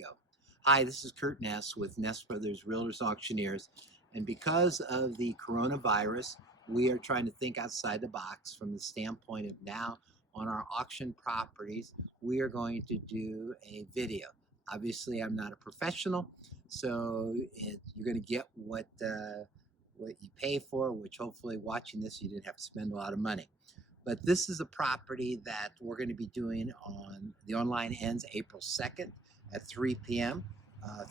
go. Hi, this is Kurt Ness with Ness Brothers Realtors Auctioneers. And because of the coronavirus, we are trying to think outside the box from the standpoint of now on our auction properties, we are going to do a video. Obviously, I'm not a professional, so you're going to get what you pay for, which hopefully watching this, you didn't have to spend a lot of money. But this is a property that we're going to be doing on the online ends April 2nd at 3 p.m.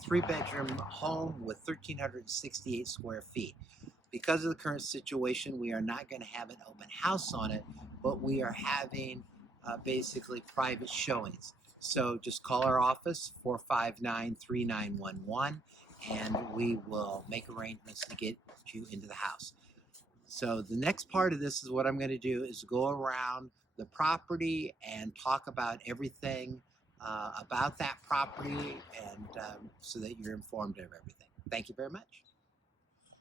3-bedroom home with 1,368 square feet. Because of the current situation, we are not going to have an open house on it, but we are having basically private showings. So just call our office, 459-3911, and we will make arrangements to get you into the house. So the next part of this is what I'm going to do is go around the property and talk about everything about that property, and so that you're informed of everything. Thank you very much.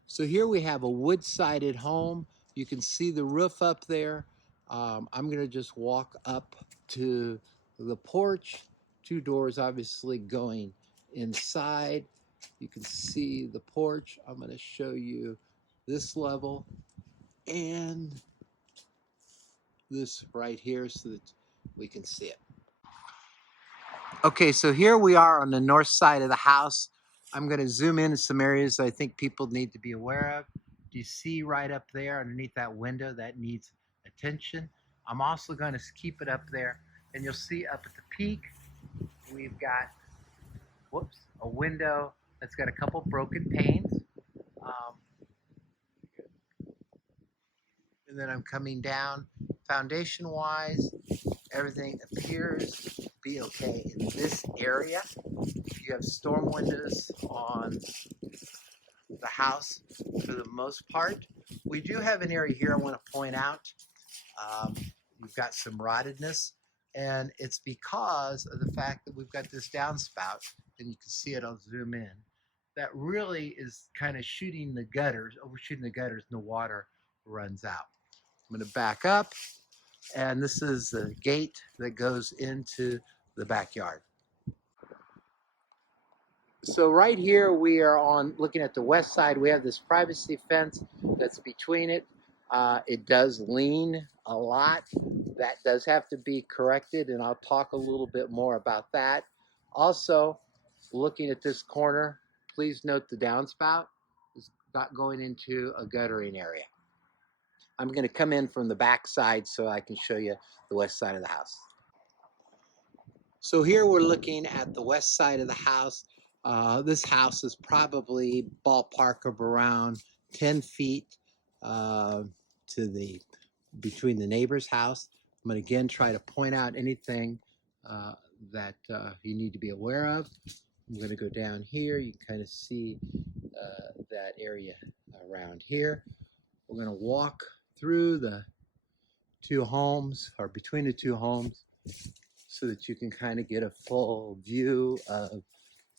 So here we have a wood-sided home. You can see the roof up there. I'm going to just walk up to the porch. 2 doors obviously going inside. You can see the porch. I'm going to show you this level and this right here so that we can see it. Okay, so here we are on the north side of the house. I'm going to zoom in some areas I think people need to be aware of. Do you see right up there underneath that window that needs attention? I'm also going to keep it up there, and you'll see up at the peak we've got a window that's got a couple broken panes. And then I'm coming down foundation wise, everything appears to be okay in this area. You have storm windows on the house for the most part. We do have an area here I want to point out. We've got some rottedness, and it's because of the fact that we've got this downspout, and you can see it, I'll zoom in, that really is kind of shooting the gutters, overshooting the gutters, and the water runs out. I'm going to back up, and this is the gate that goes into the backyard. So right here we are on looking at the west side. We have this privacy fence that's between it. It does lean a lot. That does have to be corrected, and I'll talk a little bit more about that. Also, looking at this corner, please note the downspout is not going into a guttering area. I'm going to come in from the back side so I can show you the west side of the house. So here we're looking at the west side of the house. This house is probably ballpark of around 10 feet between the neighbor's house. I'm going to again try to point out anything that you need to be aware of. I'm going to go down here. You can kind of see that area around here. We're going to walk through the 2 homes, or between the 2 homes, so that you can kind of get a full view of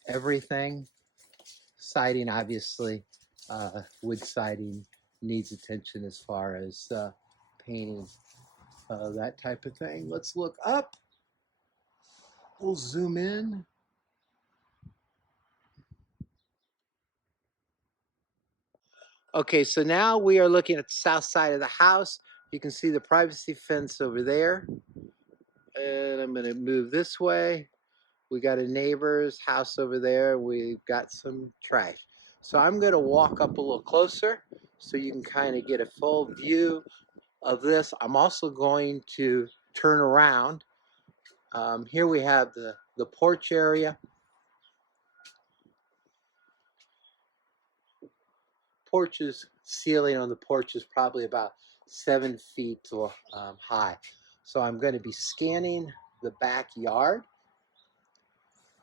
everything. Siding, obviously, wood siding needs attention as far as painting, that type of thing. Let's look up. We'll zoom in. Okay, so now we are looking at the south side of the house. You can see the privacy fence over there. And I'm going to move this way. We got a neighbor's house over there. We've got some trash. So I'm going to walk up a little closer so you can kind of get a full view of this. I'm also going to turn around. Here we have the porch area. Porch's ceiling on the porch is probably about 7 feet high. So I'm going to be scanning the backyard.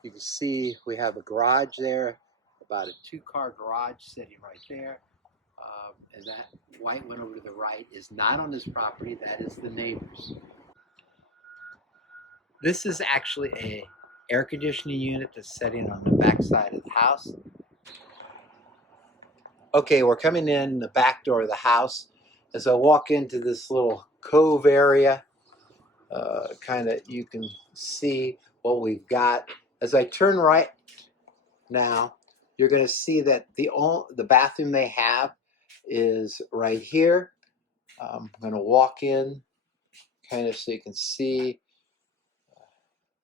You can see we have a garage there, about a 2-car garage sitting right there. And that white one over to the right is not on this property, that is the neighbor's. This is actually a air conditioning unit that's sitting on the back side of the house. Okay, we're coming in the back door of the house. As I walk into this little cove area, kind of you can see what we've got. As I turn right now, you're going to see that the bathroom they have is right here. I'm going to walk in kind of so you can see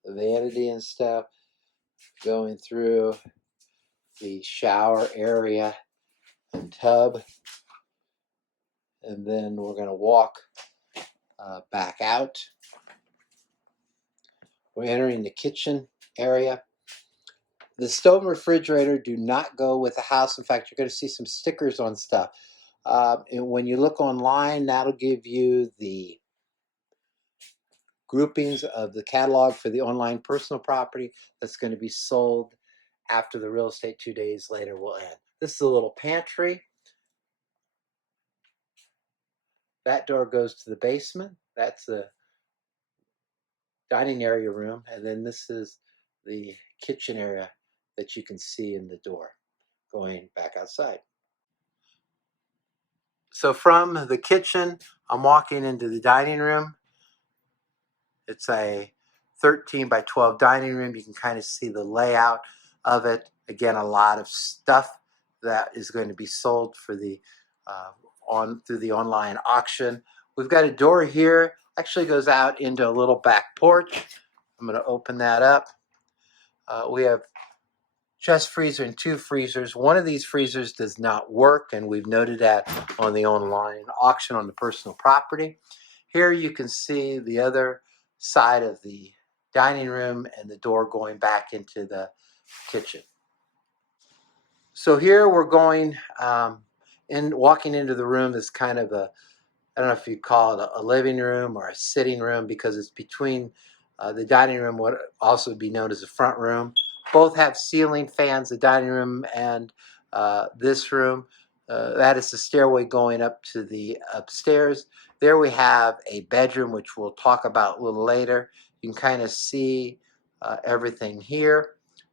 the vanity and stuff, going through the shower area and tub, and then we're going to walk back out. We're entering the kitchen area. The stove and refrigerator do not go with the house. In fact, you're going to see some stickers on stuff. And when you look online, that'll give you the groupings of the catalog for the online personal property that's going to be sold after the real estate 2 days later will end. This is a little pantry. That door goes to the basement. That's the dining area room. And then this is the kitchen area that you can see in the door going back outside. So from the kitchen, I'm walking into the dining room. It's a 13 by 12 dining room. You can kind of see the layout of it. Again, a lot of stuff that is going to be sold for the through the online auction. We've got a door here, actually goes out into a little back porch. I'm going to open that up. We have chest freezer and 2 freezers. One of these freezers does not work, and we've noted that on the online auction on the personal property. Here you can see the other side of the dining room and the door going back into the kitchen. So here we're going walking into the room that's kind of I don't know if you'd call it a living room or a sitting room, because it's between the dining room, what also would be known as the front room. Both have ceiling fans, the dining room and this room. That is the stairway going up to the upstairs. There we have a bedroom, which we'll talk about a little later. You can kind of see everything here.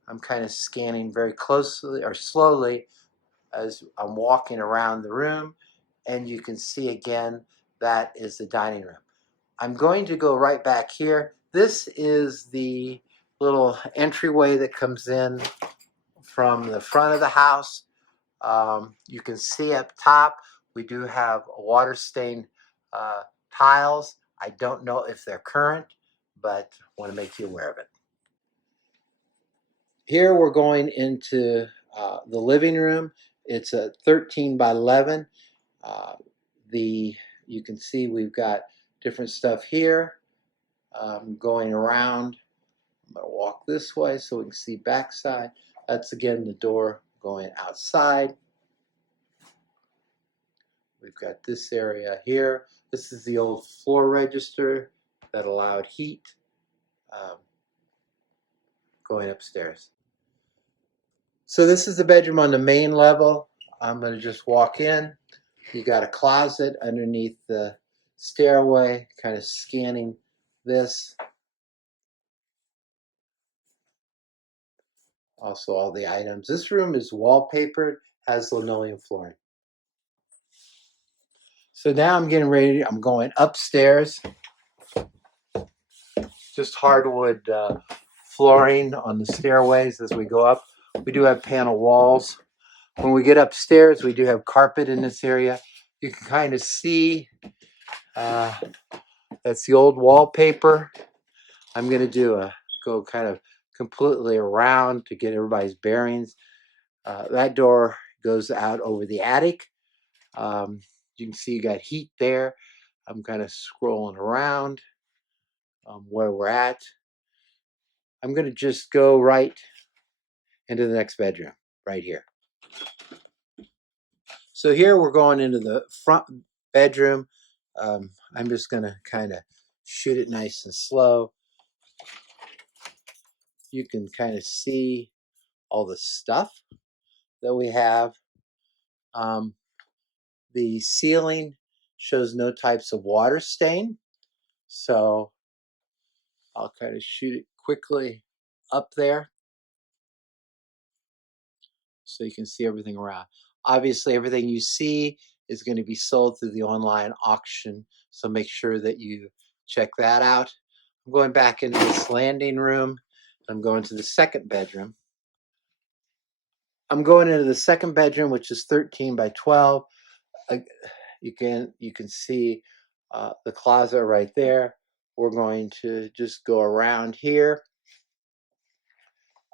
I'm kind of scanning very closely or slowly as I'm walking around the room, and you can see again that is the dining room. I'm going to go right back here. This is the little entryway that comes in from the front of the house. You can see up top we do have water stained tiles. I don't know if they're current, but I want to make you aware of it. Here we're going into the living room. It's a 13 by 11. You can see we've got different stuff here going around. I'm going to walk this way so we can see backside. That's again the door going outside. We've got this area here. This is the old floor register that allowed heat going upstairs. So this is the bedroom on the main level. I'm going to just walk in. You got a closet underneath the stairway, kind of scanning this. Also all the items. This room is wallpapered, has linoleum flooring. So now I'm getting ready. I'm going upstairs. Just hardwood flooring on the stairways as we go up. We do have panel walls. When we get upstairs, we do have carpet in this area. You can kind of see that's the old wallpaper. I'm going to go kind of completely around to get everybody's bearings. That door goes out over the attic. You can see you got heat there. I'm kind of scrolling around where we're at. I'm going to just go right into the next bedroom, right here. So here we're going into the front bedroom. I'm just going to kind of shoot it nice and slow. You can kind of see all the stuff that we have. The ceiling shows no types of water stain. So I'll kind of shoot it quickly up there so you can see everything around. Obviously, everything you see is going to be sold through the online auction, so make sure that you check that out. I'm going back into this landing room. I'm going to the second bedroom. I'm going into the second bedroom, which is 13 by 12. You can see the closet right there. We're going to just go around here.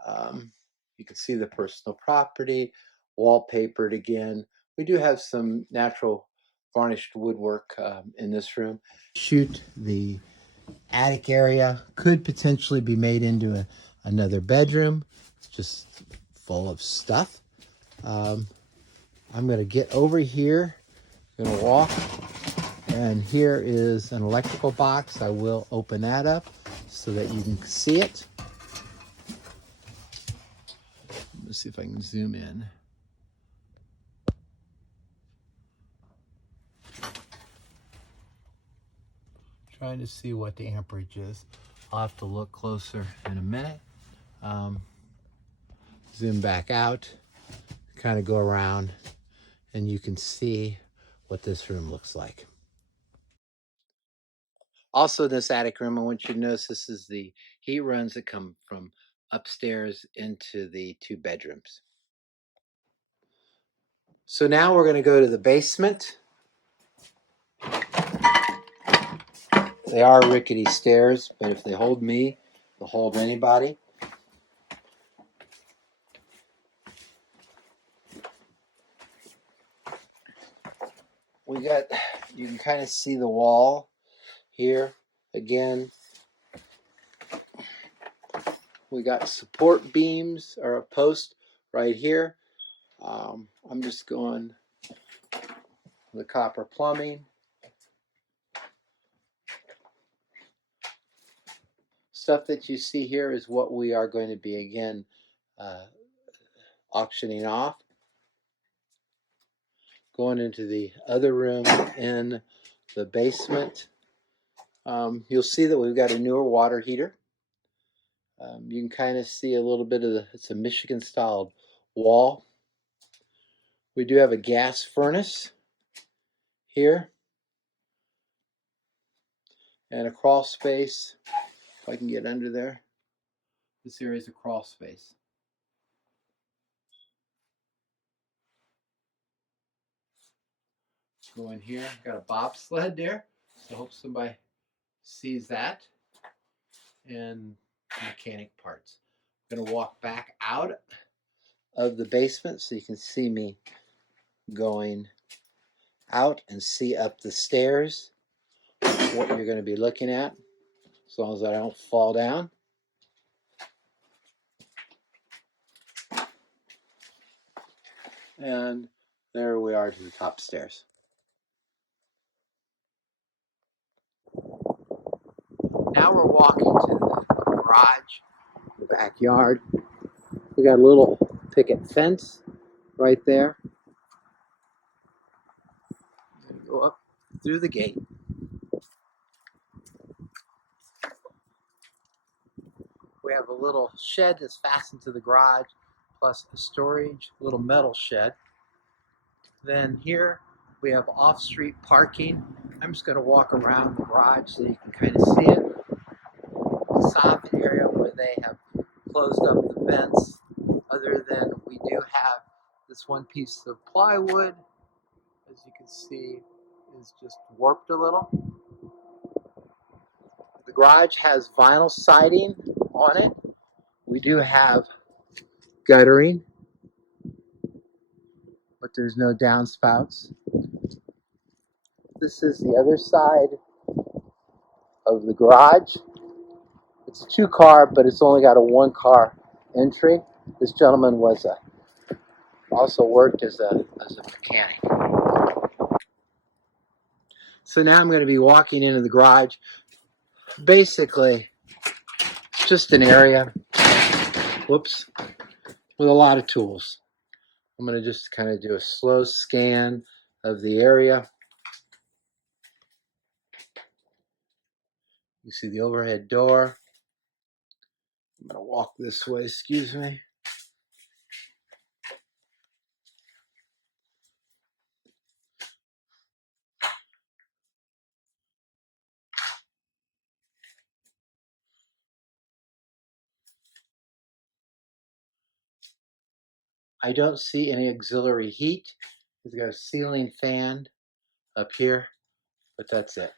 You can see the personal property, wallpapered again. We do have some natural varnished woodwork in this room. Shoot, the attic area could potentially be made into another bedroom. It's just full of stuff. I'm going to get over here. I'm going to walk. And here is an electrical box. I will open that up so that you can see it. Let's see if I can zoom in. Trying to see what the amperage is. I'll have to look closer in a minute. Zoom back out, kind of go around, and you can see what this room looks like. Also in this attic room, I want you to notice this is the heat runs that come from upstairs into the two bedrooms. So now we're going to go to the basement. They are rickety stairs, but if they hold me, they'll hold anybody. You can kind of see the wall here. Again, we got support beams or a post right here. I'm just going the copper plumbing. Stuff that you see here is what we are going to be, again, auctioning off. Going into the other room in the basement. You'll see that we've got a newer water heater. You can kind of see a little bit of it's a Michigan style wall. We do have a gas furnace here. And a crawl space. If I can get under there. This area is a crawl space. Go in here. Got a bobsled there. So I hope somebody sees that. And mechanic parts. I'm going to walk back out of the basement so you can see me going out and see up the stairs what you're going to be looking at, as long as I don't fall down. And there we are to the top stairs. Now we're walking to the garage, the backyard. We got a little picket fence right there. Go up through the gate. We have a little shed that's fastened to the garage, plus a storage, little metal shed. Then here we have off-street parking. I'm just going to walk around the garage so you can kind of see it. Soffit area where they have closed up the vents. Other than we do have this one piece of plywood, as you can see, is just warped a little. The garage has vinyl siding on it. We do have guttering, but there's no downspouts. This is the other side of the garage. It's a 2-car, but it's only got a 1-car entry. This gentleman was also worked as a mechanic. So now I'm going to be walking into the garage. Basically, it's just an area, whoops, with a lot of tools. I'm going to just kind of do a slow scan of the area. You see the overhead door. I'm going to walk this way, excuse me. I don't see any auxiliary heat. It's got a ceiling fan up here, but that's it.